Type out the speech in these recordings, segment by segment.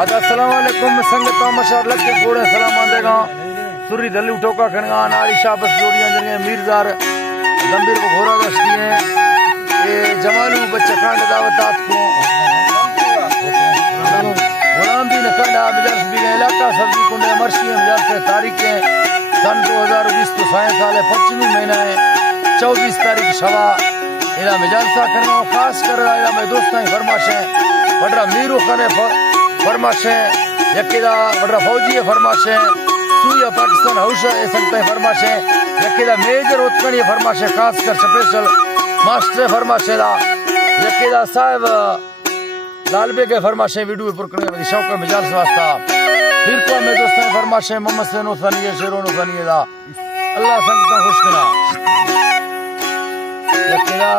अस्सलाम वालेकुम संगत माशाअल्लाह के पूरे सलाम आंदेगा सुरी दल्लू टोका खनगा नारी शाबस जोड़ियां जंगे मीरजार गंभीर घोरा दस्ती है ये जमालू बच्चा कांड दावतात को गुलाम दिन कांडा मिजाज भी इलाका सब्जी कुंडे मर्शी मिजाज से तारीख है सन 2020 तो साय साल 25 महीना है 24 तारीख शवा इला मिजाज सा करना खास कर रहा है मेरे दोस्तों की फरमाइश है बड़ा मीरू खने फरमाइश है यकीदा बड़ा फौजी फरमाइश है सूर्य पाकिस्तान हाउस ऐसा फरमाइश है यकीदा मेजर उत्कणी फरमाइश है खास कर स्पेशल मास्टर फरमाइश है यकीदा साहब लालबे के फरमाइश है वीडियो पर करने में शौक मिजाज वास्ता फिर को मेरे दोस्तों की फरमाइश है मोहम्मद सैनो सनी शेरों सनी दा अल्लाह संगत खुश करा यकीदा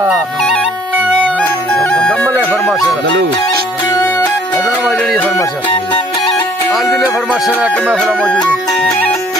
गम्मले फरमाइश है ललू फरमाश है आलमी फरमाश है कि महफिल मौजूद है।